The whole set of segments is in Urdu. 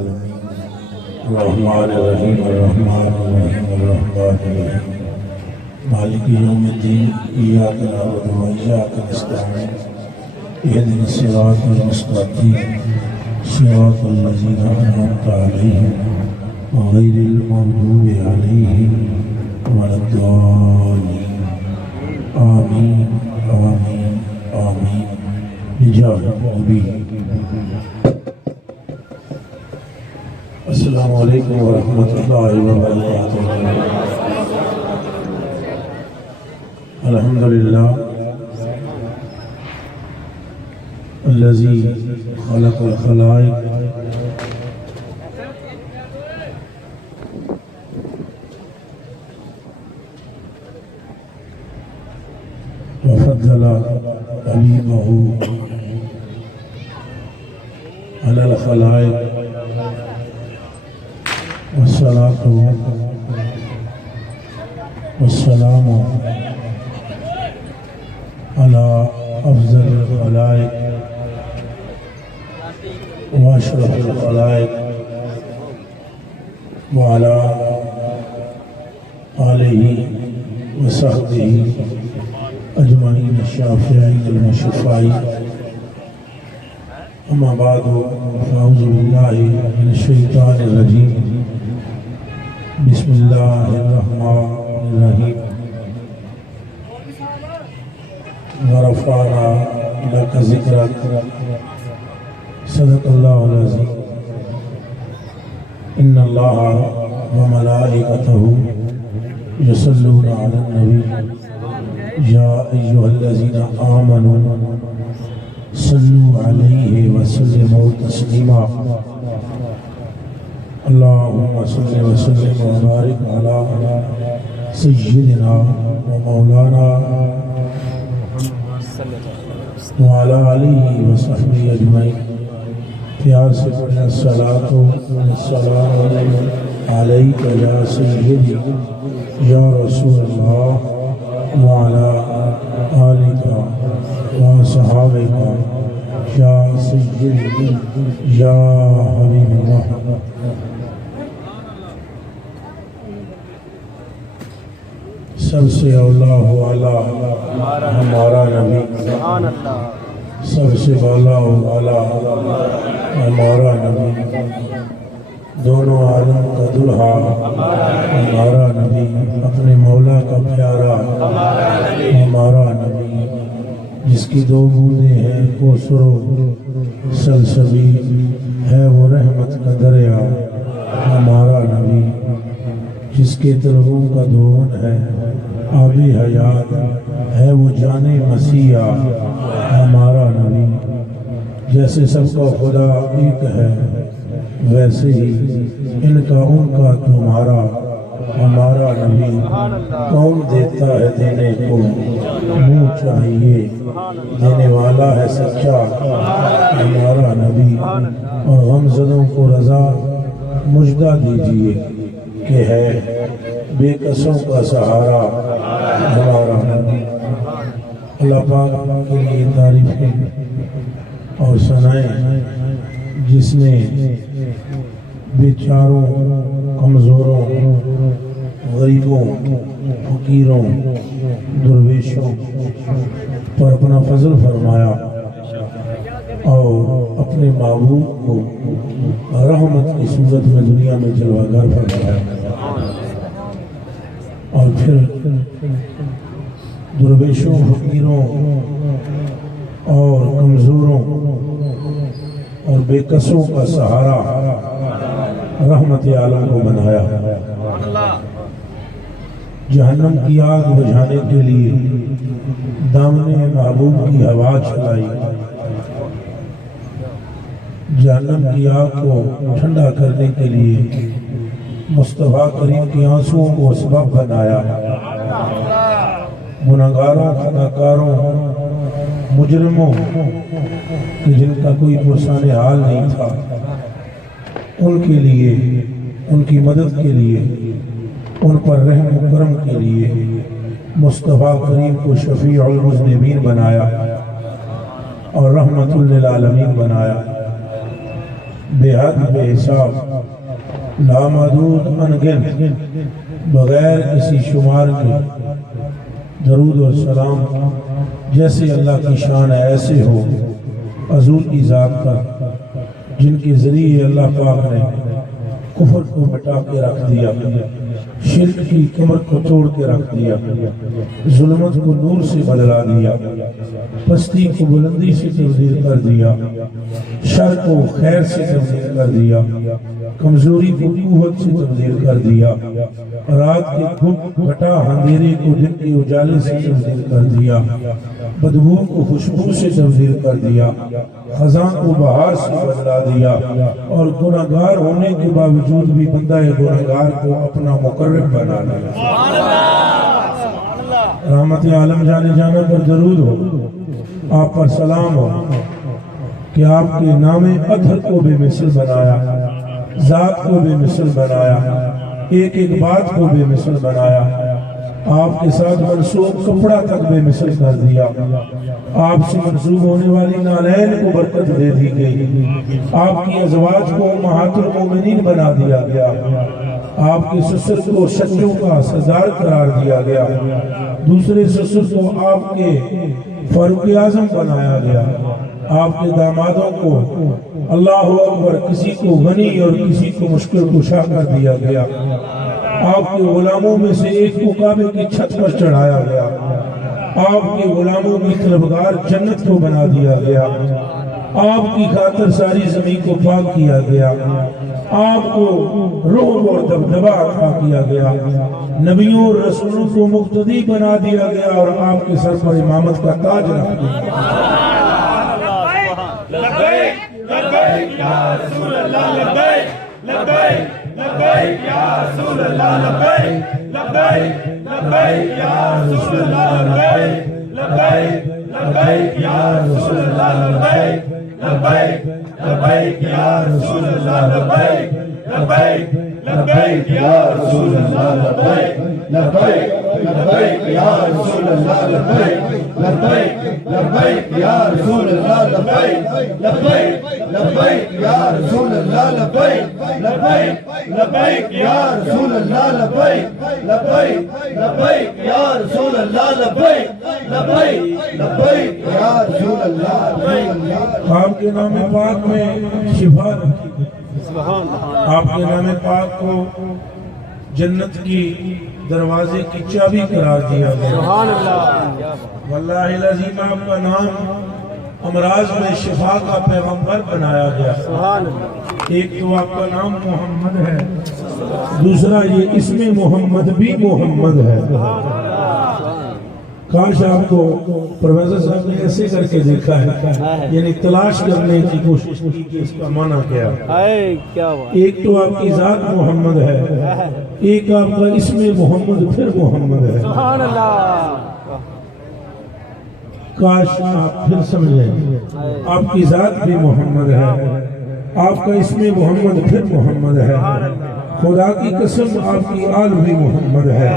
العالمين الرحمن الرحيم الرحمن الرحيم الرحمن الرحيم مالك يوم الدين إياك نعبد وإياك نستعين اهدنا الصراط المستقيم صراط الذين أنعمت عليهم غير المغضوب عليهم ولا الضالين آمين آمين آمين بجاه النبي. السلام علیکم ورحمۃ اللہ وبرکاتہ. الحمدللہ الذی خلق الخلائق وفضل حبیبہ علی الخلائق والصلاة والسلام على أفضل الخلائق وأشرف الخلائق وعلى آله وصحبه أجمعين الشافعين المشفعين. أما بعد فأعوذ بالله من الشيطان الرجيم. بسم الله الرحمن الرحيم. ورفعنا لك ذكرك. صدق الله العظيم. إن الله وملائكته يصلون على النبي يا أيها الذين آمنوا صلوا عليه وسلموا تسليما. اللهم صل وسلم وبارك على سيدنا ومولانا وعلى آله وصحبه أجمعين. پیار سے پڑھنا الصلاة والسلام عليك يا سيدي يا رسول الله وعلى آلك وصحابك يا سيدي يا حبيب الله. سب سے اولا ہو اعلیٰ ہمارا نبی، سب سے بالا ہو اعلیٰ ہمارا نبی، دونوں عالم کا دلہا ہمارا نبی، اپنے مولا کا پیارا ہمارا نبی، جس کی دو بوندیں ہیں کوثر و سلسبیل، ہے وہ رحمت کا دریا ہمارا نبی، جس کے طلبوں کا دھون ہے آبی حیات، ہے وہ جان مسیحا ہمارا نبی. جیسے سب کا خدا ایک ہے ویسے ہی ان کا تمہارا ہمارا نبی. کون دیتا ہے دینے کو منہ چاہیے، دینے والا ہے سچا ہمارا نبی. اور غمزدوں کو رضا مژدہ دیجیے کہ ہے بے کسوں کا سہارا ہمارا نبی. اللہ پاک کے لیے تعریفیں اور ثنائیں جس نے بیچاروں، کمزوروں، غریبوں، فقیروں، درویشوں پر اپنا فضل فرمایا اور اپنے محبوب کو رحمت کی صورت میں دنیا میں جلوہ گر فرمایا، اور پھر درویشوں، فقیروں اور کمزوروں اور بے کسوں کا سہارا رحمت عالم کو بنایا. جہنم کی آگ بجھانے کے لیے دامن محبوب کی ہوا چلائی، جہنم کی آگ کو ٹھنڈا کرنے کے لیے مصطفیٰ کریم کے آنسوؤں کو سبب بنایا. گناہگاروں، خطاکاروں، مجرموں جن کا کوئی پرسان حال نہیں تھا، ان کے لیے، ان کی مدد کے لیے، ان پر رحم و کرم کے لیے مصطفیٰ کریم کو شفیع المذنبین بنایا اور رحمت للعالمین بنایا. بے حد بے حساب لامحدود انگن بغیر کسی شمار کے درود اور سلام جیسے اللہ کی شان ہے ایسے ہو حضور کی ذات کا، جن کے ذریعے اللہ پاک نے کفر کو مٹا کے رکھ دیا، شرک کی کمر کو توڑ کے رکھ دیا، ظلمت کو نور سے بدلا دیا، پستی کو بلندی سے تبدیل کر دیا، شر کو خیر سے تبدیل کر دیا، کمزوری کو قوت سے تبدیل کر دیا، رات کے گھٹا اندھیرے کو دن کے اجالے سے تبدیل کر دیا، بدبو کو خوشبو سے تبدیل کر دیا، خزاں کو بہار سے بدلا دیا، اور گناہگار ہونے کے باوجود بھی بندہ گناہگار کو اپنا مقرب بنا لیا۔ رحمت عالم جانے جانا پر درود ہو، آپ پر سلام ہو کہ آپ کے نام اطہر کو بے مثل بنایا، ذات کو بے مثل بنایا، ایک ایک بات کو بے مثل بنایا، آپ کے ساتھ منسوب کپڑا تک بے مثل کر دیا، آپ سے منسوب ہونے والی نالین کو برکت دے دی گئی، آپ کی ازواج کو امہات المومنین بنا دیا گیا، آپ کے سسر کو سچوں کا سردار قرار دیا گیا، دوسرے سسر کو آپ کے فاروق اعظم بنایا گیا، آپ کے دامادوں کو اللہ اکبر کسی کو غنی اور کسی کو مشکل کشا کر دیا گیا، آپ کے غلاموں میں سے ایک کو کعبے کی چھت پر چڑھایا گیا، آپ کے غلاموں کی طلبگار جنت کو بنا دیا گیا، آپ کی خاطر ساری زمین کو پاک کیا گیا، آپ کو رعب اور دبدبہ عطا کیا گیا، نبیوں اور رسولوں کو مقتدی بنا دیا گیا، اور آپ کے سر پر امامت کا تاج رکھ دیا۔ لبیک لبیک یا رسول اللہ، لبیک لبیک لبیک یا رسول اللہ، لبیک لبیک لبیک یا رسول اللہ، لبیک لبیک لبیک یا رسول اللہ، لبیک لبیک لبیک یا رسول اللہ، لبیک لبیک لبیک یا رسول اللہ، لبیک لبیک لبیک یا رسول اللہ، لبیک لبیک لبیک یا رسول اللہ، لبیک لبیک لبیک یا رسول اللہ، لبیک لبیک لبیک یا رسول اللہ، لبیک لبیک لبیک یا رسول اللہ، لبیک لبیک لبیک یا رسول اللہ۔ آپ کے نام پاک میں شفا رکھی گئی، آپ کے نام پاک کو جنت کی دروازے کی چابی قرار دیا گیا۔ واللہ العظیم آپ کا نام امراض میں شفا کا پیغمبر بنایا گیا۔ ایک تو آپ کا نام محمد ہے، دوسرا یہ اسم محمد بھی محمد ہے۔ کاش آپ کو پروفیسر صاحب نے ایسے کر کے دیکھا ہے، یعنی تلاش کرنے کی کوشش کی کہ اس کا معنی کیا ہے۔ ایک تو آپ کی ذات محمد ہے، ایک آپ کا اسم محمد پھر محمد ہے۔ کاش آپ پھر سمجھیں، آپ کی ذات بھی محمد ہے، آپ کا اسم محمد پھر محمد ہے، خدا کی قسم آپ کی آل بھی محمد ہے،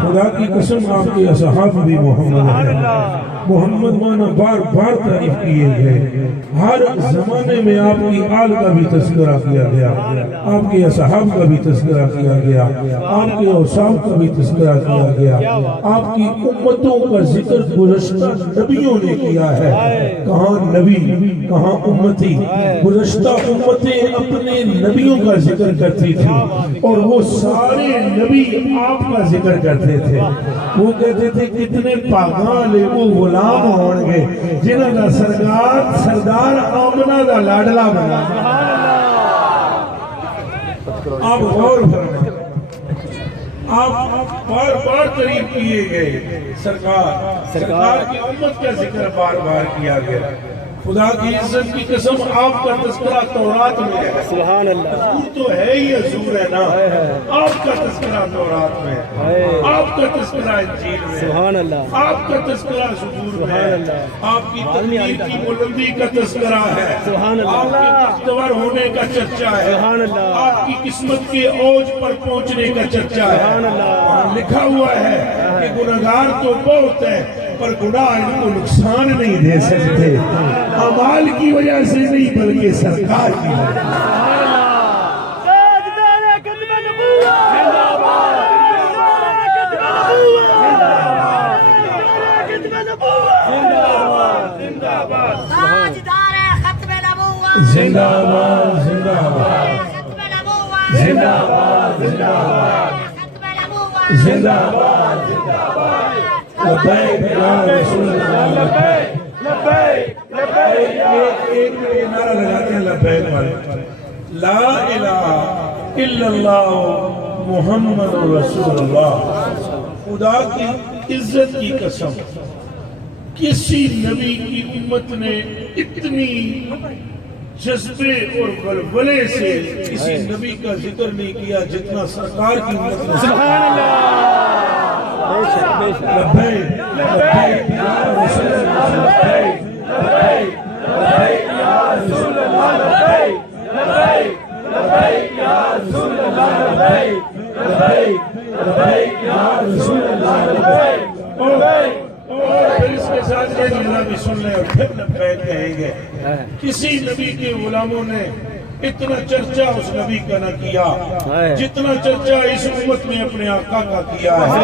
خدا کی قسم آپ کے اصحاب بھی محمد ہے۔ محمد مانا بار بار تعریف کیے گئے، ہر زمانے میں آپ کی آل کا بھی تذکرہ کیا گیا، آپ کے اصحاب کا بھی تذکرہ کیا گیا، آپ کے اوصاف کا بھی تذکرہ کیا گیا، آپ کی امتوں کا ذکر گزشتہ نبیوں نے کیا ہے۔ کہاں نبی کہاں امتی، گزشتہ امتیں اپنے نبیوں کا ذکر کرتی تھی، اور وہ سارے نبی آپ کا ذکر کرتے تھے۔ وہ کہتے تھے کتنے پاگان لے وہ غلام ہون گے جنہاں دا سردار آمنہ دا لاڈلا بنا۔ آپ غور فرمائیں، آپ بار بار تعریف کیے گئے، سرکار کی امت کا ذکر بار بار کیا گیا۔ خدا کی عزت کی قسم آپ کا تذکرہ تورات میں ہے، سبحان اللہ، حضور تو ہے ہی حضور ہے نا، آپ کا تذکرہ تورات میں ہے، آپ کا تذکرہ انجیل میں ہے، سبحان اللہ، آپ کا تذکرہ زبور میں ہے، آپ کی تقدیر کی بلندی کا تذکرہ ہے، سبحان اللہ، آپ کے مقتدر ہونے کا چرچا ہے، سبحان اللہ، آپ کی قسمت کے اوج پر پہنچنے کا چرچا ہے۔ سبحان اللہ، لکھا ہوا ہے کہ گناہگار تو بہت ہے پر گناہ ان کو نقصان نہیں دے سکتے، اعمال کی وجہ سے نہیں بلکہ سرکار کی وجہ سے۔ زندہ باد زندہ باد زندہ باد زندہ باد زندہ باد لبیک یا رسول اللہ لبیک لبیک لبیک۔ ایک نعرہ لگاتے ہیں لبیک والے، لا الہ الا اللہ محمد رسول اللہ۔ خدا کی عزت کی قسم، کسی نبی کی امت نے اتنی جذبے اور ولولے سے کسی نبی کا ذکر نہیں کیا جتنا سرکار کی امت نے۔ سبحان اللہ، لبیک لبیک یا رسول اللہ لبیک لبیک لبیک یا رسول اللہ لبیک لبیک لبیک یا رسول اللہ لبیک لبیک لبیک یا رسول اللہ لبیک۔ اور پھر اس کے ساتھ یہ جملہ بھی سن لیں اور پھر لبیک کہیں گے۔ کسی نبی کے غلاموں نے اتنا چرچا اس نبی کا نہ کیا جتنا چرچا اس امت نے اپنے آقا کا کیا ہے۔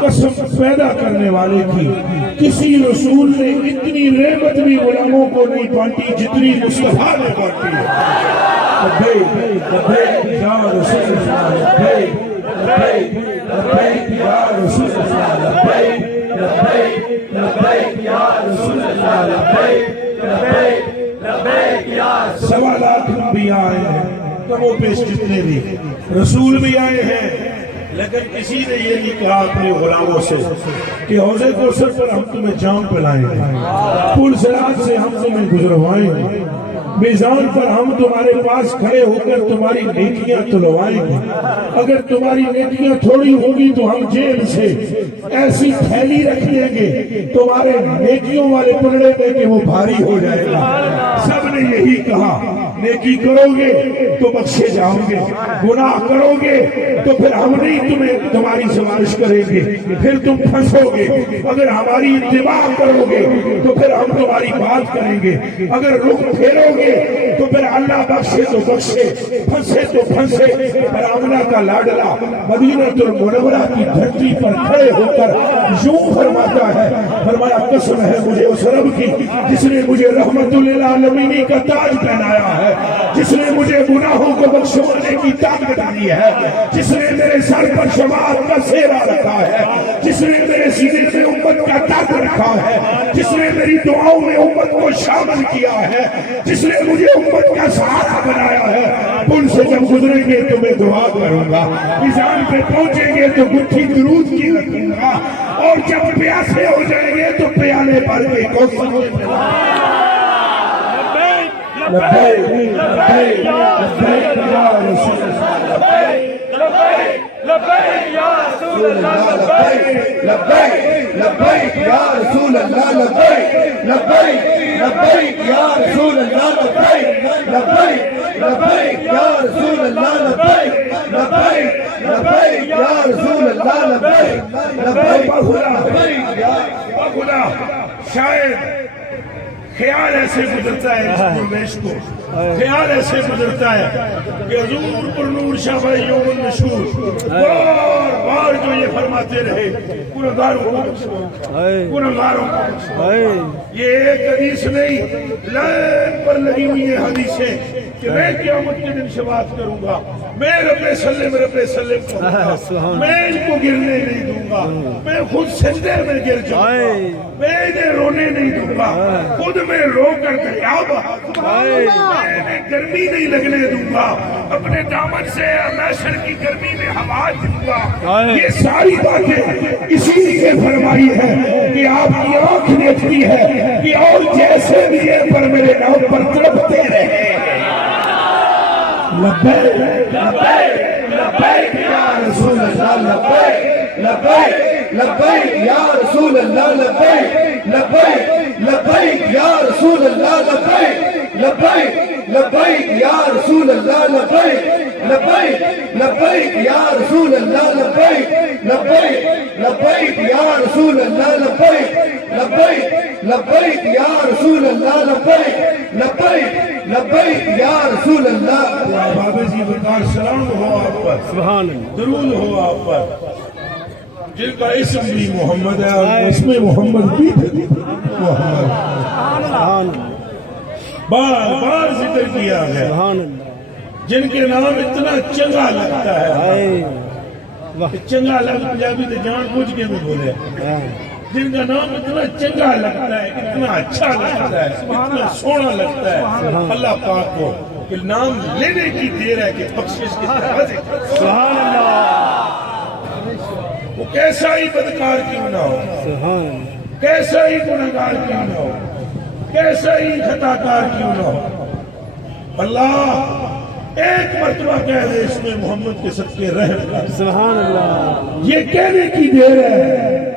قسم پیدا کرنے والے کی، کسی رسول نے اتنی نعمت بھی غلاموں کو نہیں بانٹی جتنی مصطفیٰ نے بانٹی ہے۔ لبیک لبیک یا رسول اللہ لبیک لبیک لبیک یا رسول اللہ لبیک لبیک لبیک یا رسول اللہ لبیک لبیک لبیک یا۔ 1.25 لاکھ انبیاء آئے ہیں، کم و بیش جتنے بھی رسول بھی آئے ہیں، لیکن کسی نے یہ نہیں کہا اپنے غلاموں سے کہ حوض کوثر پر ہم تمہیں جام پلائیں گے، پل صراط سے ہم تمہیں گزروائیں گے، میزان پر ہم تمہارے پاس کھڑے ہو کر تمہاری نیکیاں تلوائیں گے، اگر تمہاری نیکیاں تھوڑی ہوگی تو ہم جیل سے ایسی تھیلی رکھ دیں گے تمہارے نیکیوں والے پلڑے میں کہ وہ بھاری ہو جائے گا۔ سب نے یہی کہا، نیکی کرو گے تو بخشے جاؤ گے، گناہ کرو گے تو پھر ہم نہیں تمہاری سفارش کریں گے، پھر تم پھنسو گے، اگر ہماری اتباع کرو گے تو پھر ہم تمہاری بات کریں گے، اگر رخ پھیرو گے تو پھر اللہ بخشے تو بخشے، پھنسے تو پھنسے۔ پر آمنہ کا لاڈلا مدینہ المنورہ کی دھرتی پر کھڑے ہو کر یوں فرماتا ہے، فرمایا قسم ہے مجھے اس رب کی جس نے مجھے رحمت للعالمین کا تاج پہنایا ہے، جس نے مجھے گناہوں کو بخشوانے کی طاقت دی ہے، جس نے میرے سر پر شفاعت کا سیرا رکھا ہے، جس نے میرے سینے میں امت کا تاج رکھا ہے، جس نے میری دعاؤں میں امت کو شامل کیا ہے، جس نے مجھے امت کا سہارا بنایا ہے۔ ان سے جب گزریں گے تو میں دعا کروں گا، میزان پہ پہنچیں گے تو گٹھی درود کی رکھوں گا، اور جب پیاسے ہو جائیں گے تو پیالے پر کے کوثر لبیک لبیک لبیک یا رسول اللہ لبیک لبیک یا رسول اللہ لبیک لبیک لبیک یا رسول اللہ لبیک لبیک لبیک یا رسول اللہ لبیک لبیک لبیک یا رسول اللہ لبیک لبیک لبیک یا رسول اللہ لبیک لبیک یا خدا۔ شاید خیال ایسے گزرتا ہے اس پرویش کو، خیال ایسے گزرتا ہے کہ حضور پر نور شاہ بھائی یوم النشور بار بار جو یہ فرماتے رہے گنہگاروں کو بخشو، گنہگاروں کو بخشو۔ یہ ایک حدیث نہیں، لائن پر لگی ہوئی ہے حدیثیں کہ میں قیامت کے دن شفاعت کروں گا، میں رب سلم کہوں گا، میں ان کو گرنے نہیں دوں گا، میں خود سجدے میں گر جاؤں گا، میں انہیں رونے نہیں دوں گا، خود میں رو کر دریا بہا دوں گا، میں انہیں گرمی نہیں لگنے دوں گا، اپنے دامن سے محشر کی گرمی میں ہوا دوں گا۔ یہ ساری باتیں اسی لیے فرمائی ہے کہ آپ کی آنکھ دیکھتی ہے کہ اور جیسے بھی یہ پر میرے نام پر تڑپتے رہے۔ لبیک لبیک لبیک یا رسول اللہ لبیک لبیک لبیک یا رسول اللہ لبیک لبیک لبیک یا رسول اللہ لبیک لبیک لبیک یا رسول اللہ لبیک لبیک لبیک یا رسول اللہ لبیک لبیک لبیک یا رسول اللہ لبیک لبیک لبیک یا رسول اللہ لبیک لبیک لبیک یا رسول اللہ. بابا جی بکار سلام ہو آپ پر، سبحان اللہ. درود ہو آپ پر، جن کا اسم بھی محمد ہے اور اسم محمد بھی محمد، سبحان اللہ. بار بار ذکر کیا ہے، سبحان اللہ. جن کے نام اتنا چنگا لگتا ہے. اے واہ. چنگا لفظ پنجابی تو جان بوجھ کے بھی بولے، ہاں. جن کا نام اتنا چنگا لگتا ہے، اتنا اچھا لگتا ہے، اتنا سونا لگتا ہے. اللہ پاک کو کہ نام لینے کی دیر ہے کہ بخشش کے دروازے. سبحان اللہ. وہ کیسا ہی بدکار کیوں نہ ہو، سبحان اللہ. کیسا ہی گنہگار کیوں نہ ہو، کیسا ہی خطا کار کیوں نہ ہو، اللہ ایک مرتبہ کہہ دے اس میں محمد کے صدقے رحم کر. سبحان اللہ. یہ کہنے کی دیر ہے،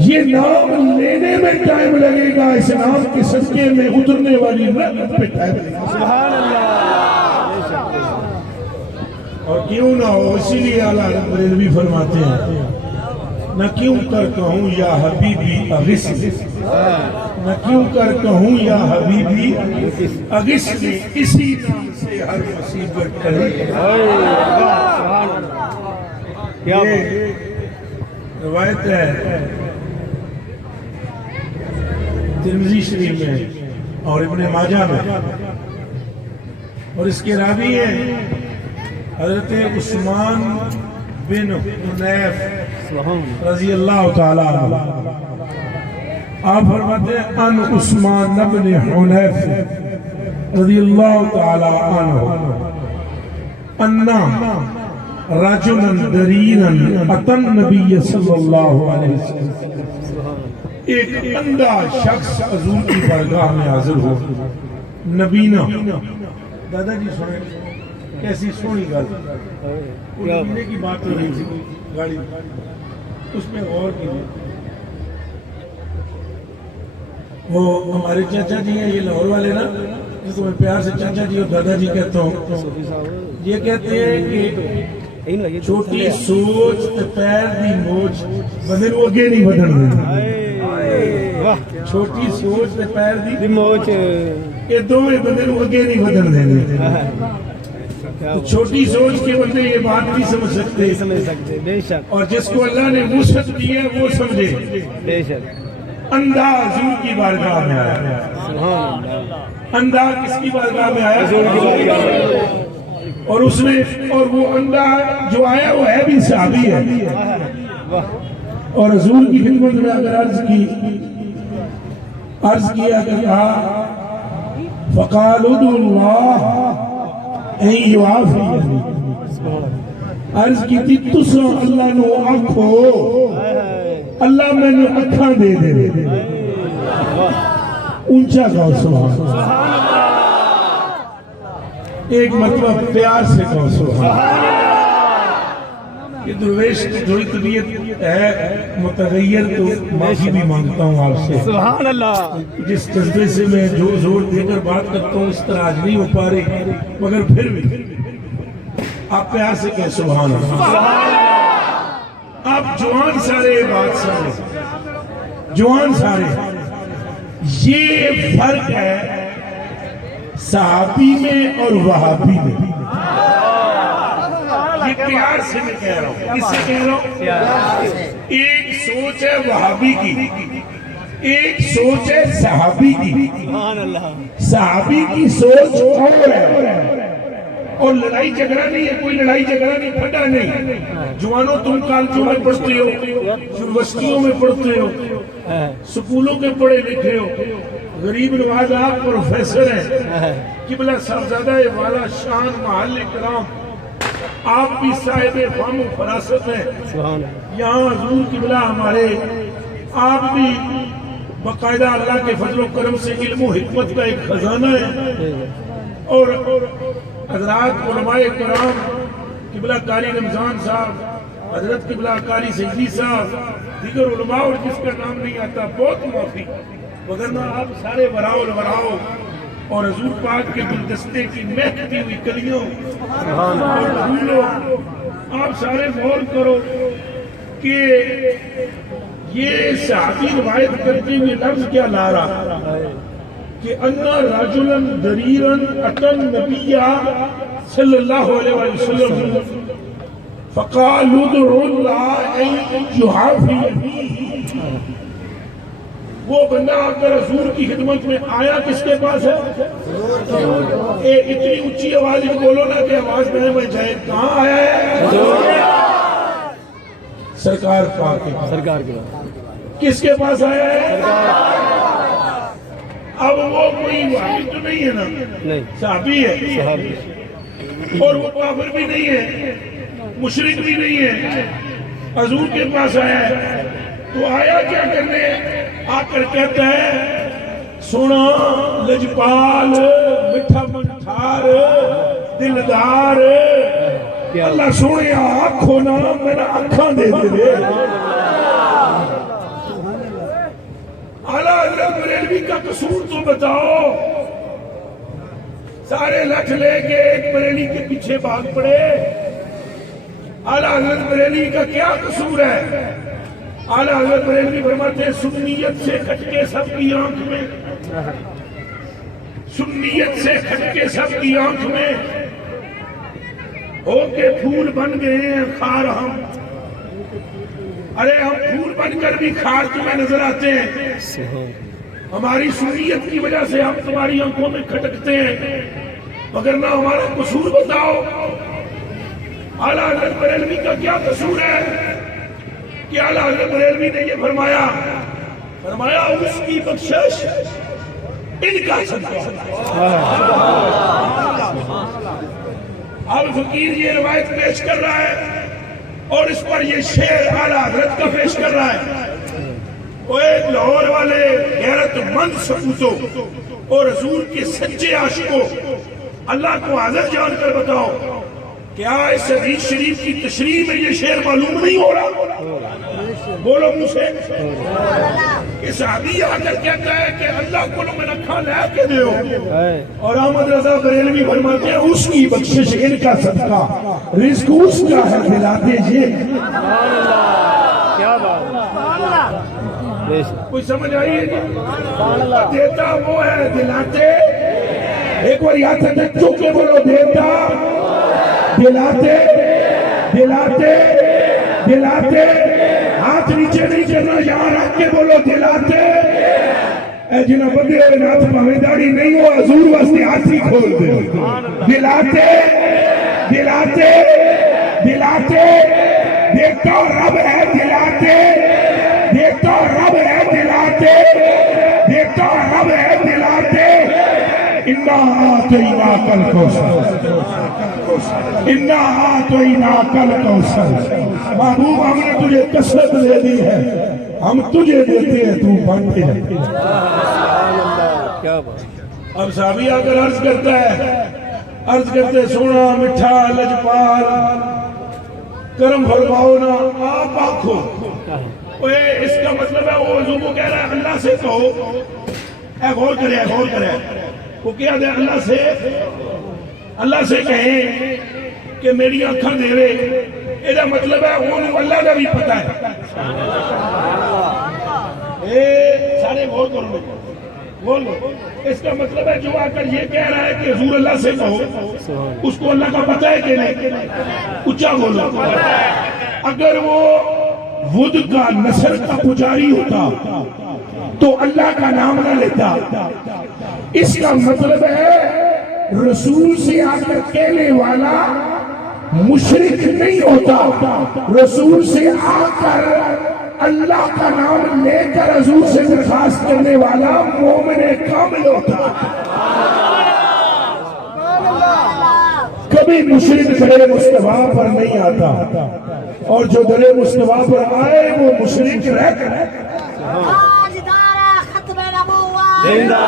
یہ نام لینے میں ٹائم لگے گا، اس نام کے صدقے میں اترنے والی رحمت پہ ٹائم لگے گا. سبحان اللہ. بے شک. اور کیوں نہ ہو، اسی لیے اعلیٰ حضرت بریلوی فرماتے ہیں نہ کیوں کر کہوں یا حبیبی اغثنی، نہ کیوں کر کہوں یا حبیبی اغثنی، اسی نام سے ہر مصیبت ٹلی. سبحان اللہ. کیا بات. یہ روایت ہے ترمذی شریف میں اور ابن ماجہ میں، اور اس کے راوی ہیں حضرت عثمان بن حنیف سبحان اللہ. رضی اللہ تعالی عنہ. آپ فرماتے ہیں ان عثمان بن حنیف رضی اللہ تعالی عنہ انا رجلا دریرا اتى النبی صلی اللہ علیہ وسلم. ایک اندھا شخص حضور کی بارگاہ میں حاضر ہو. نبینا دادا جی سنیں کیسی سونی گل، نبینے کی بات ہو رہی تھی گاڑی، اس میں غور کیجیے. وہ ہمارے چاچا جی ہیں، یہ لاہور والے نا، جس کو میں پیار سے چاچا جی اور دادا جی کہتا ہوں. یہ کہتے ہیں کہ چھوٹی سوچ تے پیر دی موچ بندے نوں اگے نہیں ودھن دیندی. چھوٹی سوچ تے پیر دی موچ یہ دوویں بندے نوں اگے نہیں ودھن دیندی. چھوٹی سوچ کے بندے یہ بات نہیں سمجھ سکتے، بے شک. اور جس کو اللہ نے وسعت دی ہے وہ سمجھے. بے شک. اندھا حضور کی بارگاہ میں آیا. سبحان اللہ. اندھا کس کی بارگاہ میں آیا؟ حضور کی بارگاہ میں. اور اس نے، اور وہ اندھا جو آیا وہ ہے بھی صحابی ہے. اور حضور کی خدمت میں اگر عرض کیا کہ فقالوا ادعوا اللہ ان یعافینی. عرض کی تھی تسا اللہ نو آکھو اللہ میں نے اکھاں دے دے. اونچا کہو سبحان اللہ. ایک مرتبہ پیار سے کہو سبحان اللہ. یہ درویش تھوڑی طبیعت ہے متغیر تو معافی بھی مانگتا ہوں آپ سے. سبحان اللہ. جس جذبے سے میں جو زور دے کر بات کرتا ہوں اس طرح آج نہیں ہو پا رہی، مگر پھر بھی آپ پیار سے کہیں سبحان اللہ. آپ جوان سارے یہ بات سمجھیں، جوان سارے یہ فرق ہے صحابی میں اور وہابی میں. یہ پیار سے میں کہہ رہا ہوں. کس سے کہہ رہا ہوں؟ ایک سوچ ہے وہابی کی، ایک سوچ ہے صحابی کی. صحابی کی سوچ اور ہے، اور لڑائی جھگڑا نہیں ہے، کوئی لڑائی جھگڑا نہیں، پھٹا نہیں. جوانوں تم کالجوں میں پڑھتے ہو، یونیورسٹیوں میں پڑھتے ہو، سکولوں کے پڑھے لکھے ہو، غریب نواز آپ پروفیسر ہیں، قبلہ صاحبزادہ والا شان محل کرام، آپ بھی صاحب فہم و فراست ہیں. یہاں حضور قبلہ ہمارے، آپ بھی باقاعدہ اللہ کے فضل و کرم سے علم و حکمت کا ایک خزانہ ہے. اور حضرات علماء کرام، قبلہ قاری رمضان صاحب، حضرت قبلہ قاری سیدی صاحب، دیگر علماء اور جس کا نام نہیں آتا بہت معافی، وگرنہ آپ سارے وراؤ اور حضور پاک کے گلدستے کی مہکتی ہوئی کلیوں اور پھولوں. آپ سارے غور کرو کہ یہ صحابی روایت کرتے ہوئے لفظ کیا لا رہا کہ انا رجلا دریرا اتى النبي صلی اللہ علیہ وسلم فقالوا ادعوا الله ان يعافيني. وہ بندہ اگر حضور کی خدمت میں آیا کس کے پاس ہے؟ اتنی اونچی آواز بولو نا کہ آواز میں جائے. کہاں آیا ہے؟ سرکار پاک کے پاس. کس کے پاس آیا ہے؟ اب وہ کوئی واحد تو نہیں ہے نا، صحابی ہے اور وہ کافر بھی نہیں ہے، مشرک بھی نہیں ہے، حضور کے پاس آیا ہے. تو آیا کیا کرنے؟ آ کر کہتا ہے سونا لجپال میٹھا منٹھار دلدار اللہ سونے آنکھوں نا میرا آنکھاں دے دے. اعلیٰ حضرت بریلوی کا قصور تو بتاؤ. سارے لٹھ لے کے ایک بریلی کے پیچھے بھاگ پڑے. اعلیٰ حضرت بریلوی کا کیا قصور ہے؟ اعلیٰ حضرت بریلوی فرماتے ہیں سنیت سے کھٹکے سب کی آنکھ میں، سنیت سے کھٹکے سب کی آنکھ میں ہو کے پھول بن گئے ہیں خار ہم. ارے ہم پھول بن کر بھی خار تمہیں نظر آتے ہیں. ہماری سنیت کی وجہ سے ہم تمہاری آنکھوں میں کھٹکتے ہیں، مگر نہ ہمارا قصور بتاؤ. اعلیٰ حضرت بریلوی کا کیا قصور ہے کہ اعلیٰ حضرت بریلوی نے یہ فرمایا اس کی بخشش ان کا صدقہ. اب فقیر یہ روایت پیش کر رہا ہے اور اس پر یہ شعر اعلیٰ حضرت کا پیش کر رہا ہے. وہ ایک لاہور والے غیرت مند سپوتوں اور حضور کے سچے عاشقوں اللہ کو حاضر جان کر بتاؤ کیا اس حدیث شریف کی تشریح میں یہ شعر معلوم نہیں ہو رہا؟ بولو منہ سے. کہ صحابی آ کر کہتا ہے کہ اللہ کو میں رکھا لے کے دیو اور احمد رضا بریلوی فرماتے ہیں اس کی بخشش ان کا صدقہ رزق اس کا ہے دلاتے یہ. کیا بات کوئی سمجھ آئی ہے؟ دیتا وہ ہے دلاتے. ایک بار یاد سے چوک کے بولو دیتا دلاتے دلاتے دلاتے. ہاتھ نیچے نہیں کرنا، یہاں رکھ کے بولو دلاتے. اے جنہ بندے ہوئے ناتھ مہمیں داڑھی نہیں ہو حضور واسطے ہاتھی کھول دے. دلاتے دلاتے دلاتے. دیکھتا رب ہے دلاتے، دیکھتا رب ہے دلاتے، دیکھتا رب ہے دلاتے. اِنَّا آتَيْنَاكَ الْكَوْثَرَ اِنَّا آتَيْنَاكَ الْكَوْثَرَ. محبوب ہم نے تجھے کثرت دے دی ہے، ہم تجھے دیتے ہیں تو بانٹے ہیں. اب صحابی آ کر عرض کرتا ہے سونا مٹھا لجپال کرم فرماؤ نا آپ آنکھو. اس کا مطلب ہے وہ حضور کو کہہ رہا ہے اللہ سے کہو. غور کرے وہ کیا دے اللہ سے کہیں کہ میری آنکھاں دے رہے. یہ مطلب ہے وہ اللہ کا بھی پتہ ہے. سارے غور کرو بولو. اس کا مطلب ہے جو آ کر یہ کہہ رہا ہے کہ حضور اللہ سے کہو اس کو اللہ کا پتہ ہے کہ نہیں؟ اچھا بولو. اگر وہ ود کا نصر کا پجاری ہوتا تو اللہ کا نام نہ لیتا. اس کا مطلب ہے رسول سے آ کر کہنے والا مشرک نہیں ہوتا، رسول سے آ کر اللہ کا نام لے کر حضور سے درخواست کرنے والا مومن کامل ہوتا. کبھی مشرک درے مصطفیٰ پر نہیں آتا اور جو درے مصطفیٰ پر آئے وہ مشرک رہ کر زندہ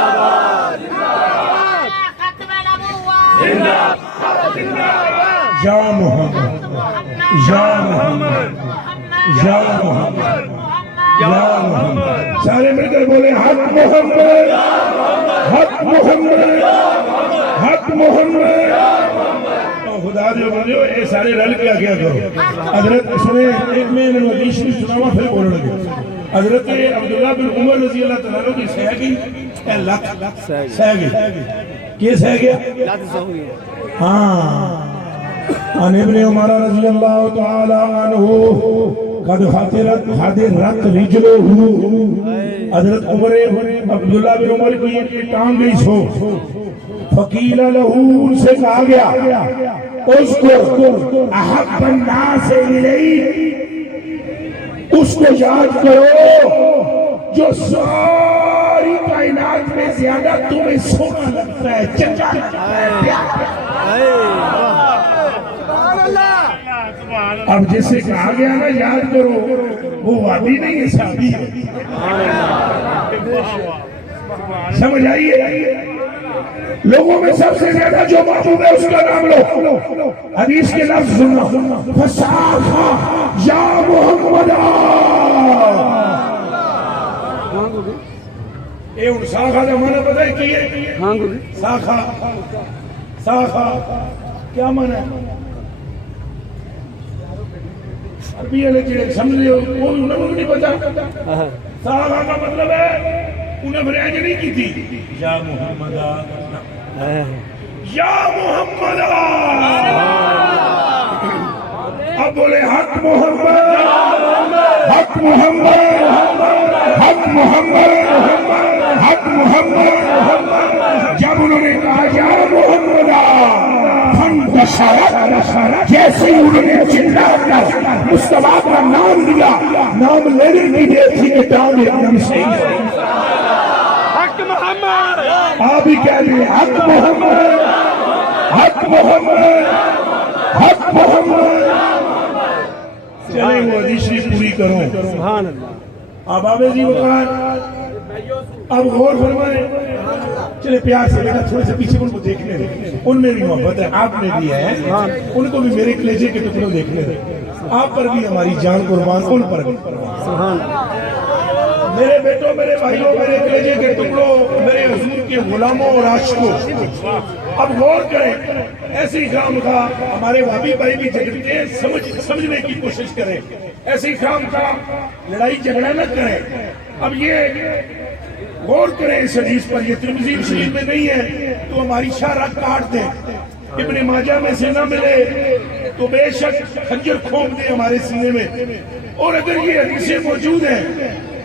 باد یا محمد یا محمد یا محمد سارے مل کر بولے حق محمد، حق محمد، حق محمد۔ خدا جو بولے اے سارے رل کے آگیا کرو۔ حضرت سنے ایک میں حدیث سناوا پھر بولنے لگے۔ حضرت عبداللہ بن عمر رضی اللہ تعالیٰ عنہ کی سہ گئی، اے لکھ سہ گئی، کیا سہ گیا؟ ہاں، عن ابن عمر رضی اللہ تعالیٰ عنہ قد خطرت رجلہ، حضرت عمر عبداللہ بن عمر کی یہ ٹانگ گئی سو، فقیل لہو، ان سے کہا گیا اذکر احب الناس الیک، اس کو یاد کرو جو ساری کائنات میں زیادہ تمہیں سونا لگتا ہے، چنگا لگتا ہے، پیارا۔ اب جسے کہا گیا نا یاد کرو، وہ وادی نہیں ہے، صحابی ہے۔ سمجھ آئیے؟ لوگوں میں سب سے زیادہ جو محبوب ہے اس کا نام لو۔ حدیث کے لفظ سننا، فساخا یا محمد، اے ان ساخا کا معنی پتہ ہے کی ہے؟ ساخا، ساخا کیا معنی ہے؟ عربی والے جڑے سمجھ رہے ہو وہ انہوں کو نہیں پتا۔ ساخا کا مطلب ہے انہیں فریج نہیں کی تھی، یا محمد، یا محمد۔ اب بولے حق محمد، حق محمد، حق محمد، حق محمد۔ جب انہوں نے کہا یا محمد، جیسے انہوں نے چلا کر مصطفیٰ کا نام لیا، نام لینے کی دیر تھی کہ ٹانگ ایک دم صحیح ہے۔ آپ ہی کہہ لئے حق محمد، حق محمد، حق محمد۔ چلیں وہ حدیث پوری کرو۔ سبحان اللہ۔ اب آبے جی وقار اب غور فرمائیں، چلے پیار سے بیٹا تھوڑے سے پیچھے ان کو دیکھنے دیں، ان میں بھی محبت ہے، آپ میں بھی ہے، ان کو بھی میرے کلیجے کے ٹکڑوں دیکھنے دیں، آپ پر بھی ہماری جان قربان، ان پر بھی قربان۔ میرے بیٹوں، میرے بھائیوں، میرے کلیجے کے ٹکڑوں، میرے حضور کے غلاموں اور عاشقوں، اب غور کریں، ایسی خام کا ہمارے وہابی بھائی بھی جھگڑتے ہیں، سمجھنے کی کوشش کریں، ایسی خام کا لڑائی جھگڑا نہ کریں۔ اب یہ غور کریں اس حدیث پر، یہ ترمذی شریف میں نہیں ہے تو ہماری شارع کاٹ دیں، ابن ماجہ میں سے نہ ملے تو بے شک خنجر کھونپ دیں ہمارے سینے میں، اور اگر یہ حدیثیں موجود ہیں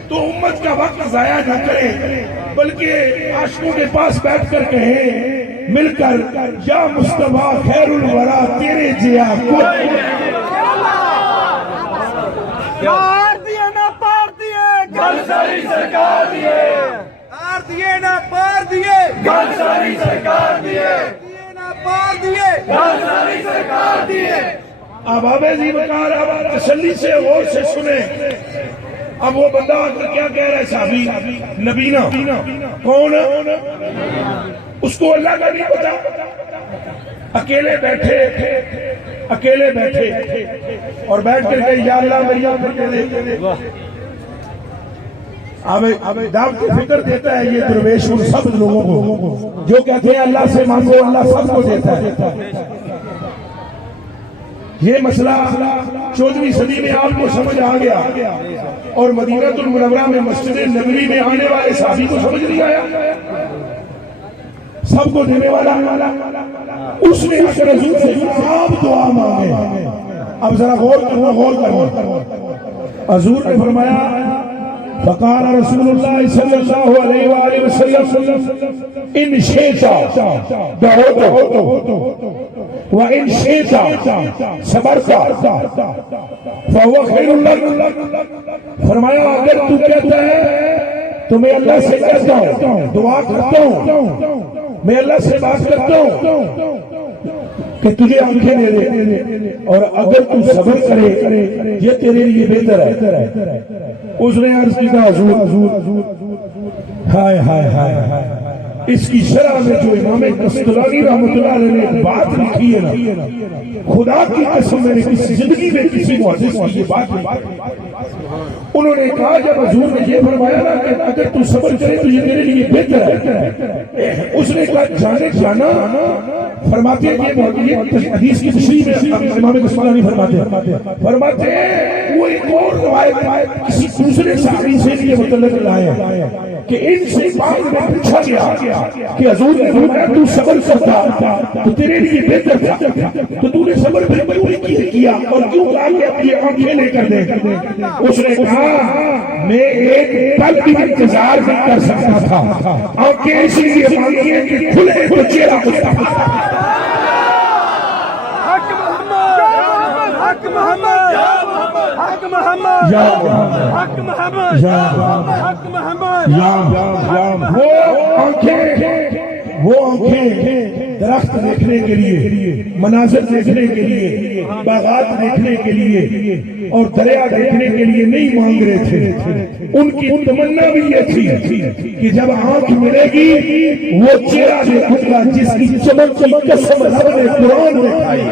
تو امت کا وقت ضائع نہ کریں، بلکہ عاشقوں کے پاس بیٹھ کر کہیں مل کر یا مصطفیٰ خیر الورا تیرے جیا کوئی پار دیے نہ پار دیے، گل ساری سرکار دیے، پار دیے نہ پار دیے، گل ساری سرکار دیے، دیے نہ پار دیے، گل ساری سرکار دیے۔ اب آبے جی وقار اب تسلی سے غور سے سنیں، اب وہ بندہ آگر کیا کہہ رہا ہے؟ صحابی نبینا کون؟ اس کو اللہ کا نہیں پتا، اکیلے بیٹھے اور بیٹھ کر کہ یا اللہ میری آنکھیں دے دے۔ اب دعوت کی فکر دیتا ہے یہ درویش ان سب لوگوں کو جو کہتے ہیں اللہ سے مانگو، اللہ سب کو دیتا ہے۔ یہ مسئلہ 14ویں صدی میں آپ کو سمجھ آ گیا، اور مدینہ المنورہ میں مسجد نبوی میں آنے والے صحابی کو سمجھ نہیں آیا، سب کو دینے والا اس نے اگر حضور سے آپ دعا مانگے۔ اب ذرا غور کرو، حضور نے فرمایا فقال رسول اللہ صلی اللہ علیہ وآلہ وسلم ان شئت دعوت وَإِن شِئْتَ صَبَرْتَ فَهُوَ خَيْرٌ لَكَ۔ فرمایا اگر تو کہتا ہے تو میں اللہ سے کرتا ہوں، دعا کرتا ہوں، میں اللہ سے بات کرتا ہوں کہ تجھے آنکھیں دے دے، اور اگر تو صبر کرے یہ تیرے لیے بہتر ہے۔ اس نے عرض کی حضور ہائے ہائے ہائے، اس کی شرح میں جو امام قسطلانی رحمۃ اللہ علیہ نے بات لکھی ہے نا، خدا کی قسم میں نے کسی زندگی میں کسی محدث کی یہ بات نہیں، انہوں نے کہا جب حضور نے یہ فرمایا نا کہ اگر تو صبر کرے تو یہ تیرے لیے بہتر ہے، اس نے کہا جانے جانا فرماتے ہیں یہ حدیث کی تشریح میں امام قسمانی فرماتے ہیں وہ ایک اور روایت کسی دوسرے صحابی سے یہ متعلق لائے کہ ان سے بعد میں پوچھا گیا کہ حضور نے فرمایا تو صبر کرتا تو تیرے لیے بہتر تھا، تو تو نے صبر پھر کیوں کیا اور کیوں کہا کہ اب یہ آنکھیں لے کر دے؟ اس نے کہا میں ایک پل بھی انتظار نہیں کر سکتا تھا، آنکھیں اس لیے مانگی ہیں کہ کھلے تو چہرہ حق محمد حق محمد حق محمد حق محمد وہ آنکھیں درخت دیکھنے کے لیے، مناظر دیکھنے کے لیے، باغات دیکھنے کے لیے اور دریا دیکھنے کے لیے نہیں مانگ رہے تھے، ان کی تمنا بھی یہ تھی کہ جب آنکھ ملے گی وہ چہرہ دیکھوں گا جس کی چمک کی قسم رب نے قرآن میں کھائی،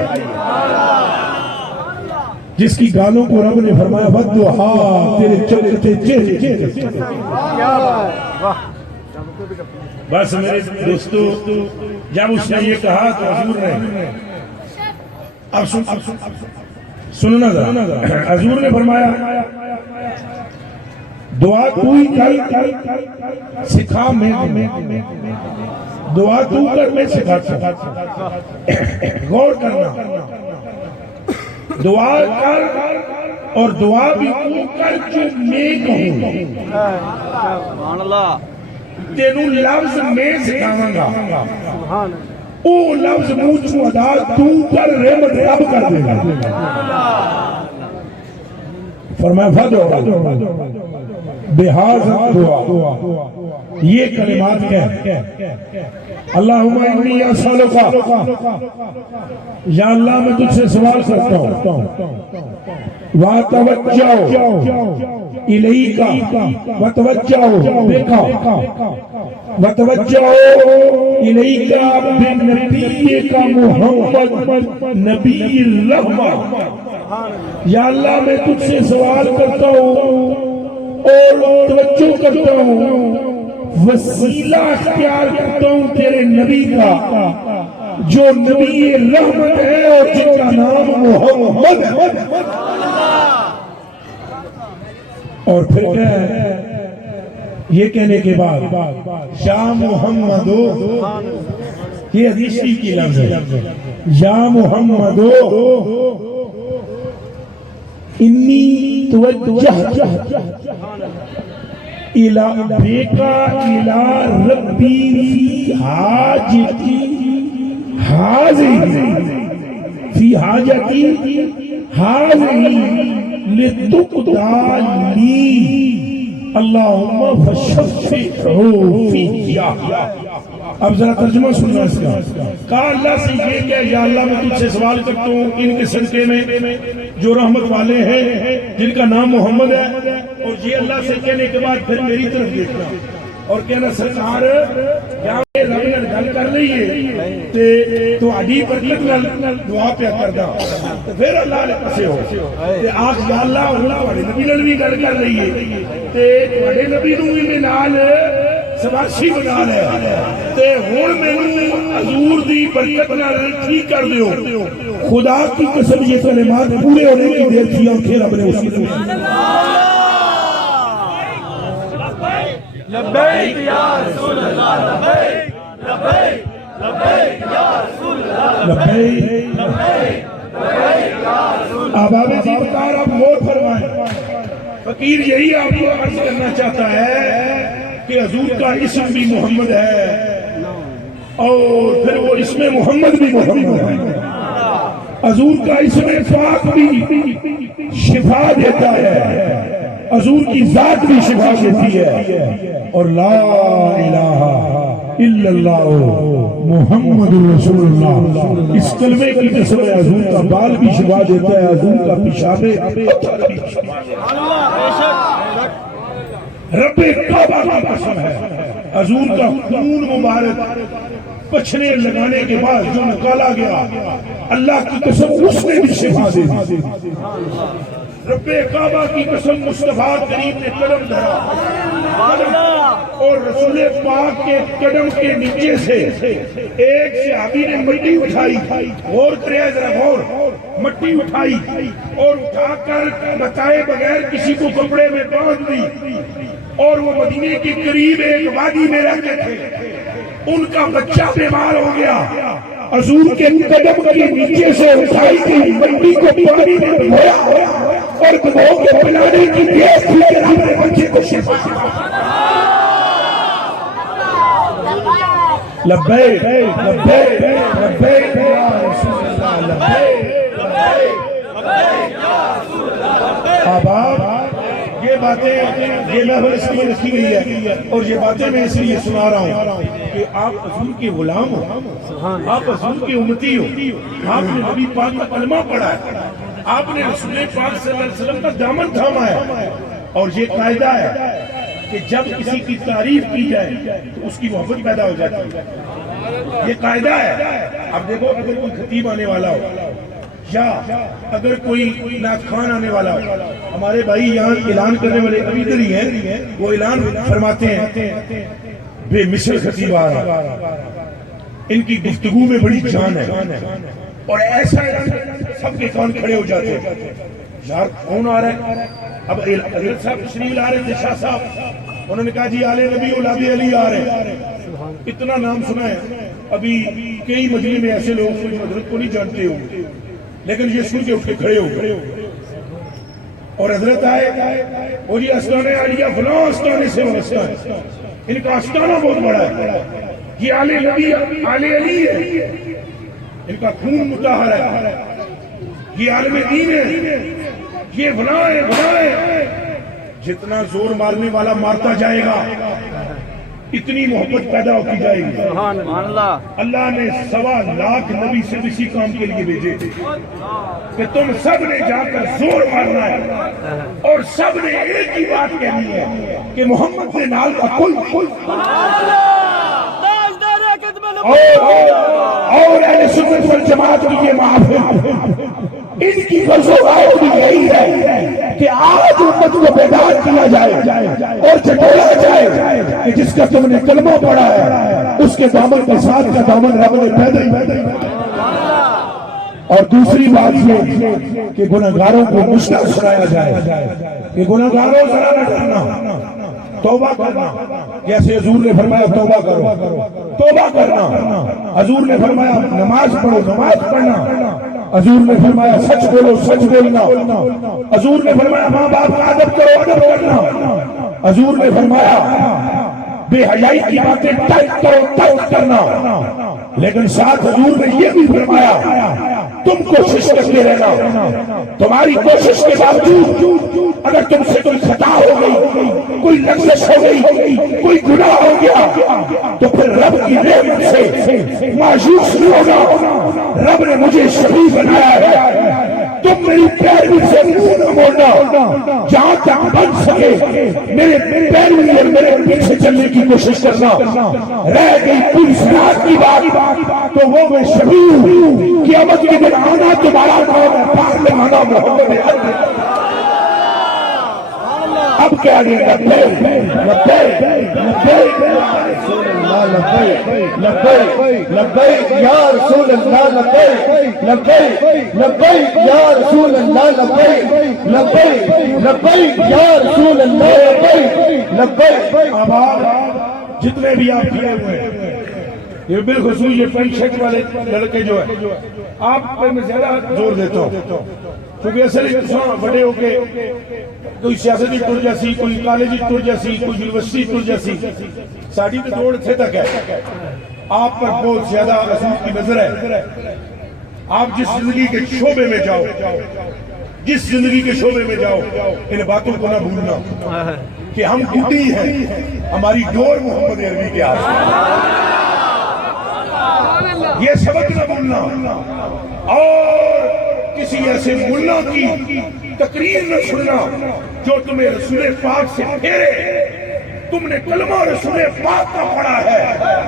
جس کی گالوں کو رب نے فرمایا وَالضُّحَىٰ تیرے چمکتے چہرے۔ بس میرے دوستو جب اس نے یہ کہا تو حضور نے اب سننا ذرا، حضور نے فرمایا دعا تو ہی کر سکھا میں دعا تو کر میں سکھاتا ہوں، غور کرنا، دعا کر اور دعا بھی تو کر جو میں کہوں، سبحان اللہ، تینوں لفظ میں سکھاواں گا، او لفظ منہ چوں ادا تو کر رحمت رب کر دے گا۔ فرمایا فدعو بہذا دعا، یہ کلمات کہہ اللہم انی اسألک، یا اللہ میں تجھ سے سوال کرتا ہوں، وَاتَوَجَّعُ إِلَيْكَ وَتَوَجَّعُ بِكَ وَتَوَجَّعُ إِلَيْكَ بِنَبِيِّكَ محمد نبی الرحمہ، یا اللہ میں تجھ سے سوال کرتا ہوں اور توجہ کرتا ہوں، وسیلہ اختیار کرتا ہوں تیرے نبی کا جو نبی رحمت ہے اور جن کا نام محمد ہے۔ اور پھر کیا ہے یہ کہنے کے بعد یا محمدو، یہ حدیث کی لفظ ہے، یا محمدو انی توجہت بِكَ إِلَىٰ رَبِّي فِي حَاجَتِي هَٰذِهِ لِتُقْضَىٰ لِي اللہم فَشَفِّعْهُ فِيَّ۔ اب ذرا ترجمہ سننا اس کا، کہا اللہ سے یہ کہ یا اللہ میں تجھ سے سوال کرتا ہوں ان کے صدقے میں جو رحمت والے ہیں جن کا نام محمد ہے، اور یہ اللہ سے کہنے کے بعد پھر میری طرف دیکھنا اور کہنا سرکار کیا رب نے گل کر رہی ہے تو عجی برکت نال دعا پیا کردا، تو پھر اللہ نے پسے ہو تے آخ یا اللہ ہن تواڈے نبی نال بھی گل کر رہی ہے تے تواڈے نبی نوں بھی نال سباشی بنا لے تے ہن مینوں حضور دی برکت نال ٹھیک کر دیو۔ خدا کی قسم یہ کلمات پورے ہونے کی دیر تھی اور پھر رب نے اسی کو لبیک یا رسول اللہ، لبیک لبیک لبیک یا رسول اللہ، لبیک لبیک یا رسول اللہ۔ اب آبے جی بتا رہا آپ غور فرمائیں، فقیر یہی آپ کو عرض کرنا چاہتا ہے کہ حضور کا اسم بھی محمد ہے اور پھر وہ اسم محمد بھی محمد ہے، حضور کا اسم پاک بھی شفا دیتا ہے، حضور کی ذات بھی شفا دیتی ہے، اور لا الہ الا اللہ محمد رسول اللہ، اس کلمے کی قسم ہے حضور کا بال بھی شفا دیتا ہے، حضور کا پیشاب بھی شفا دیتا ہے، رب کعبہ کا قسم ہے، حضور کا خون مبارک پچھنے لگانے کے بعد جو نکالا گیا اللہ کی قسم اس نے بھی شفا دی، رب کعبہ کی قسم مصطفیٰ کریم نے قدم دھرا اور رسول پاک کے قدم کے نیچے سے ایک صحابی نے مٹی اٹھائی، غور کرے ذرا غور، مٹی اٹھائی اور اٹھا کر بتائے بغیر کسی کو کپڑے میں باندھ دی، اور وہ مدینے کے قریب ایک وادی میں رہتے تھے، ان کا بچہ بیمار ہو گیا، حضور کے قدم کے نیچے سے اٹھائی گئی مٹی کو پانی میں بھگویا اور بھگو کے پلانے کی دیس تھی کہ اپنے بچے کو شفا لبیک لبیک لبیک یا رسول اللہ لبیک لبیک یا رسول اللہ۔ آباد یہ باتیں یہ محفل اس لیے رکھی گئی ہے اور یہ باتیں میں اس لیے سنا رہا ہوں کہ آپ حضور کے غلام ہو، آپ حضور کے امتی ہو، آپ نے نبی پاک کا کلمہ پڑھا ہے، آپ نے رسول پاک صلی اللہ علیہ وسلم کا دامن تھاما ہے، اور یہ قاعدہ ہے کہ جب کسی کی تعریف کی جائے تو اس کی محبت پیدا ہو جاتی ہے، یہ قاعدہ ہے۔ اب دیکھو اگر کوئی خطیب آنے والا ہو یا اگر کوئی نعت خوان آنے والا ہو، ہمارے بھائی یہاں اعلان کرنے والے ابھی ادھر ہی ہیں، وہ اعلان فرماتے ہیں بے مثل خطیب آ رہا، ان کی گفتگو میں بڑی جان ہے، اور ایسا اعلان سب کے کان کھڑے ہو جاتے ہیں، یار کون آ رہا ہے؟ اب حضرت صاحب تشریف لا رہے تھے، شاہ صاحب انہوں نے کہا جی آل نبی اولاد علی آ رہے ہیں، اتنا نام سنا ہے، ابھی کئی مجلس میں ایسے لوگ کوئی حضرت کو نہیں جانتے ہوں، لیکن یہ سن کے اٹھ کے کھڑے ہو گئے اور حضرت آئے، وہ جی آستانہ عالیہ فلاں آستانے سے وابستہ ہے، ان کا آستانہ بہت بڑا ہے، یہ آل نبی آل علی ہے، ان کا خون مطہر ہے، یہ عالم دین ہے، یہ فلاں ہے فلاں ہے۔ جتنا زور مارنے والا مارتا جائے گا اتنی محبت پیدا ہوتی جائے گی۔ اللہ نے 1.25 لاکھ نبی سے اسی کام کے لیے بھیجے تھے کہ تم سب نے جا کر زور مارنا ہے اور سب نے ایک ہی بات کہنی ہے کہ محمد نے نال کا کل اور اہل سنت والجماعت کی یہ محافل ان کی غزوائے بھی یہی ہے کہ آج امت کو بیدار کیا جائے اور چٹولا جائے کہ جس کا تم نے کلمہ پڑھا ہے اس کے دامن کے ساتھ کا دامن رب نے پیدا۔ اور دوسری بات یہ کہ گناہگاروں کو مشکل سنایا جائے کہ گناہگاروں ذرا نہ ڈرنا، توبہ کرنا، جیسے حضور نے فرمایا توبہ کرو، توبہ کرنا، حضور نے فرمایا نماز پڑھو، نماز پڑھنا، حضور نے فرمایا سچ بولو، سچ بولنا، حضور نے فرمایا ماں باپ کا ادب کرو، ادب کرنا، حضور نے فرمایا بے حیائی کی باتیں ترک کرو، ترک کرنا، لیکن ساتھ حضور نے یہ بھی فرمایا تم کوشش کرتے رہنا، تمہاری کوشش کے باوجود اگر تم سے کوئی خطا ہو گئی، کوئی لغزش ہو گئی، کوئی گناہ ہو گیا تو پھر رب کی رحمت سے مایوس نہیں ہوگا، رب نے مجھے شفیع بنایا ہے، تم میری پیروی سے منہ نہ موڑنا، جہاں تک بن سکے میرے پیروی اور میرے پیچھے چلنے کی کوشش کرنا، رہ گئی پوری صراط کی بات تو وہ میں شفیع ہوں، قیامت کے دن آنا تمہارا نام ہے، پاک میں آنا محمد ہے۔ اب کیا گئے لبیک لبیک لبیک لبیک لبیک یا رسول اللہ، لبیک لبیک لبیک یا رسول اللہ، لبیک لبیک لبیک یا رسول اللہ، لبیک لبیک۔ اب جتنے بھی آپ کھڑے ہوئے ہیں، یہ بالخصوص یہ پینٹ شرٹ والے لڑکے جو ہے، آپ پر میں زیادہ زور دیتا ہوں کیونکہ اصل انسان بڑے ہو کے کوئی سیاسی ٹر جیسی، کوئی کالجی ٹر جیسی، کوئی یونیورسٹی ٹر جیسی، ساڑھی تو دوڑ تھے تک ہے، آپ پر بہت زیادہ رسول کی نظر ہے۔ آپ جس زندگی کے شعبے میں جاؤ، جس زندگی کے شعبے میں جاؤ، ان باتوں کو نہ بھولنا کہ ہم گھٹی ہیں، ہماری ڈور محمد عربی کے آس، یہ سبق نہ بھولنا، اور کسی ایسے ملا کی تقریر نہ سننا جو تمہیں رسول پاک سے پھیرے، تم نے کلمہ رسول پاک کا پڑھا ہے،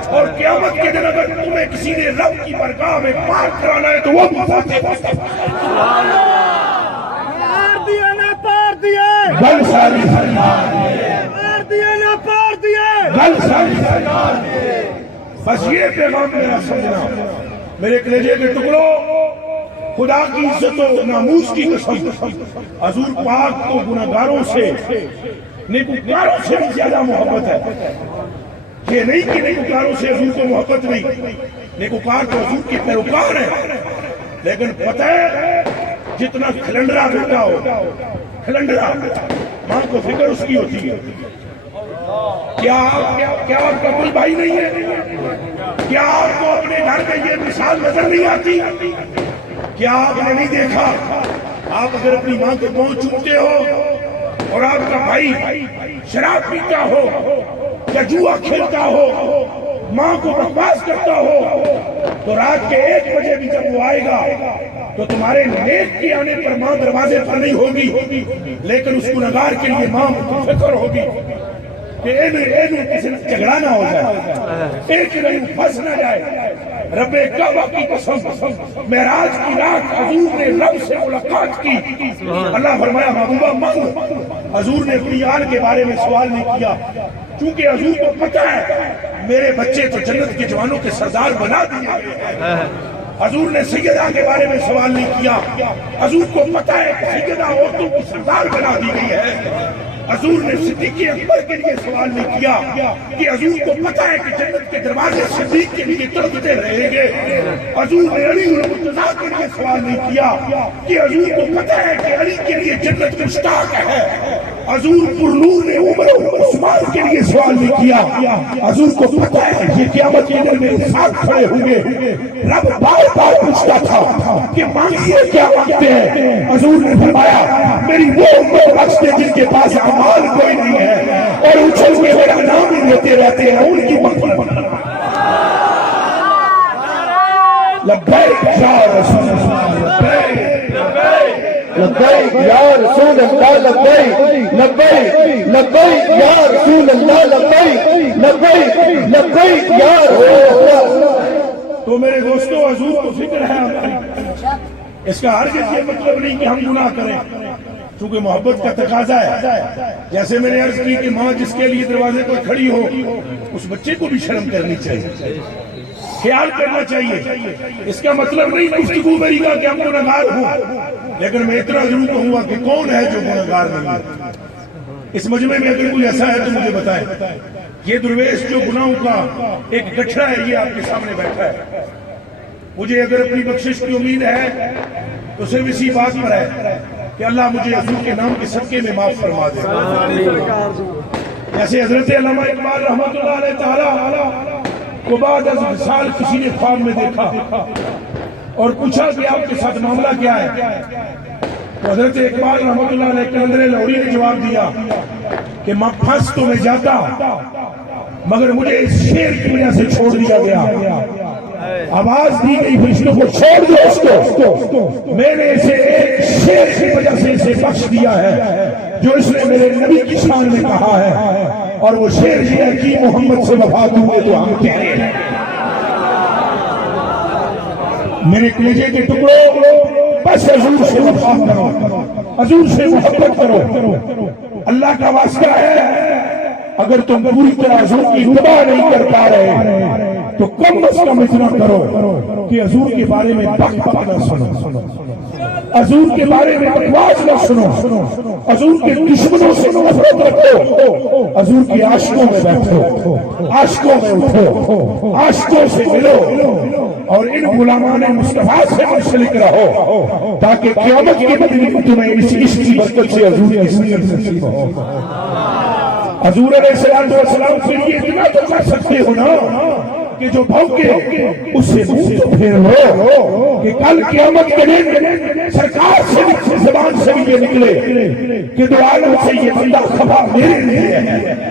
اور قیامت کے دن اگر تمہیں کسی نے رب کی برگاہ میں پار کرانا ہے تو وہ گل ساری پار دیے نہ پار دیے گل ساری بس یہ پیغام میرا سمجھنا میرے کلیجے کے ٹکڑوں خدا کی عزت و ناموس کی قسم حضور پاک کو گناہگاروں سے نیکوکاروں سے بھی زیادہ محبت ہے یہ نہیں کہ نیکوکاروں سے حضور کو محبت نہیں نیکوکار تو حضور کے پیروکار ہیں لیکن پتہ ہے جتنا کھلنڈرا بیٹا ہو کھلنڈرا ماں کو فکر اس کی ہوتی ہے کیا آپ کا کوئی بھائی نہیں ہے کیا آپ کو اپنے گھر میں یہ مثال نظر نہیں آتی کیا آپ نے نہیں دیکھا آپ اگر اپنی ماں کے پاؤں چومتے ہو اور آپ کا بھائی شراب پیتا ہو یا جوا کھیلتا ہو ماں کو بکواس کرتا ہو تو رات کے 1 بجے بھی جب وہ آئے گا تو تمہارے نیک کے آنے پر ماں دروازے پر نہیں ہوگی لیکن اس گنہگار کے لیے ماں فکر ہوگی کہ کسی نے جھگڑا نہ ہو جائے ایک نہیں پھنس نہ جائے رب کعبہ کی قسم معراج کی رات حضور نے رب سے ملاقات کی اللہ فرمایا محبوبہ مانگ حضور نے اپنی آل کے بارے میں سوال نہیں کیا چونکہ حضور کو پتہ ہے میرے بچے تو جنت کے جوانوں کے سردار بنا دیے حضور نے سیدہ کے بارے میں سوال نہیں کیا حضور کو پتہ ہے کہ سیدہ عورتوں کی سردار بنا دی گئی ہے حضور نے صدیق اکبر کے لیے سوال نہیں کیا کہ حضور کو پتہ ہے کہ جنت کے دروازے صدیق کے لیے تڑپتے رہیں گے حضور نے علی المرتضیٰ کے لیے سوال نہیں کیا کہ حضور کو پتہ ہے کہ علی کے لیے جنت مشتاق ہے حضور پرنور نے عمر عثمان کے لیے سوال نہیں کیا حضور کو پتہ ہے یہ قیامت کے دن میرے ساتھ کھڑے ہوں گے رب بار بار پوچھتا تھا کہ مانگیے کیا مانگتے ہیں حضور نے فرمایا میری وہ امت بخش دے جن کے پاس اعمال کوئی نہیں ہے اور اچھل کے میرا نام ہی لیتے رہتے ہیں ان کی مغفرت لبیک یا رسول اللہ لبیک یا رسول اللہ لبیک لبیک لبیک یا رسول اللہ لبیک لبیک لبیک یا رسول اللہ تو میرے دوستو حضور کو فکر ہے ہماری اس کا ہرگز یہ مطلب نہیں کہ ہم گناہ کریں چونکہ محبت کا تقاضا ہے جیسے میں نے عرض کی کہ ماں جس کے لیے دروازے پر کھڑی ہو اس بچے کو بھی شرم کرنی چاہیے خیال کرنا چاہیے اس کا مطلب نہیں گفتگو میری کا کہ ہم گنہگار ہوں لیکن میں اتنا ضرور کہوں گا کہ کون ہے جو گنہگار نہیں ہے اس مجمع میں اگر کوئی ایسا ہے تو مجھے بتائیں یہ درویش جو گناہوں کا ایک گٹھڑا ہے یہ آپ کے سامنے بیٹھا ہے مجھے اگر اپنی بخشش کی امید ہے تو صرف اسی بات پر ہے کہ اللہ مجھے حضور کے نام کے صدقے میں معاف فرما دے جیسے حضرت علامہ اقبال رحمۃ اللہ علیہ تعالی کو بعد از وصال کسی نے خواب میں دیکھا اور پوچھا کہ آپ کے ساتھ معاملہ کیا ہے تو حضرت اقبال رحمۃ اللہ علیہ کلندر لاہوری نے جواب دیا کہ میں پھنس تو میں جاتا مگر مجھے اس شیر کی وجہ سے چھوڑ دیا گیا آواز دی گئی فرشتوں کو چھوڑ دو اس کو میں نے اسے ایک شیر کی وجہ سے اسے بخش دیا ہے جو اس نے میرے نبی کی شان میں کہا ہے اور وہ شیر یہ ہے کہ محمد سے وفا دوں گے تو ہم کہہ رہے ہیں میرے کلیجے کے ٹکڑوں بس حضور سے وفا کرو حضور سے محبت کرو اللہ کا واسطہ ہے اگر تم پوری طرح حضور کی اتباع نہیں کر پا رہے تو کم از کم اتنا کرو کہ حضور کے بارے میں بک بک نہ سنو حضور کے بارے میں بکواس نہ سنو حضور کے دشمنوں سے نفرت رکھو حضور کے عاشقوں میں بیٹھو عاشقوں میں اٹھو عاشقوں سے ملو اور ان غلامان مصطفیٰ سے منسلک رہو تاکہ قیامت کے دن تمہیں اس عشق کی برکت سے حضور کی سنت نصیب ہو حضور علیہ السلام کے لیے اتنا تو کر سکتے ہو نا کہ جو بھوکے اس سے منہ تو پھیر لو کہ کل قیامت کے دن سرکار سے زبان سے بھی یہ نکلے کہ دو عالم سے یہ بندہ خفا میرے لیے ہے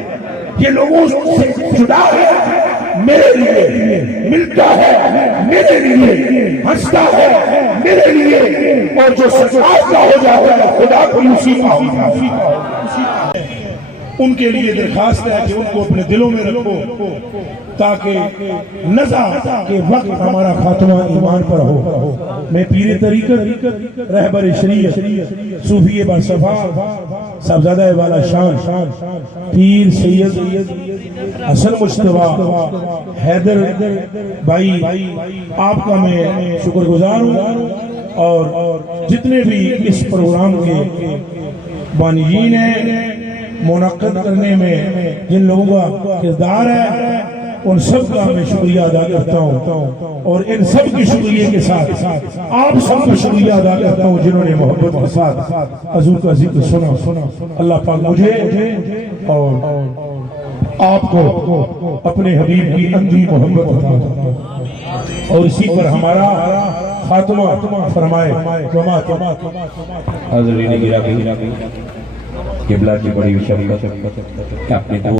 یہ لوگوں سے جدا ہے میرے لیے ملتا ہے میرے لیے ہنستا ہے میرے لیے اور جو سرکار کا ہو جاتا ہے خدا کو اسی کا ہوگا ان کے لیے درخواست ہے کہ ان کو اپنے دلوں میں رکھو تاکہ نزع کے وقت ہمارا خاتمہ ایمان پر ہو. میں پیر طریقت رہبر شریعت صوفی باصفا صاحبزادہ والا شان پیر سید حسن مجتبی حیدر بھائی آپ کا میں شکر گزار ہوں، اور جتنے بھی اس پروگرام کے بانیین ہیں، منعقد کرنے میں جن لوگوں کا کردار ہے، ان سب کا میں شکریہ ادا کرتا ہوں، اور ان سب کی شکریہ کے ساتھ آپ سب کا شکریہ ادا کرتا ہوں جنہوں نے محبت کے ساتھ حضور کا ذکر سنا. اللہ پاک مجھے اور آپ کو اپنے حبیب کی اندھی محبت عطا فرمائے اور اسی پر ہمارا خاتمہ فرمائے. حاضرین گرامی، قبلہ کی بڑی شفقت کہ اپنے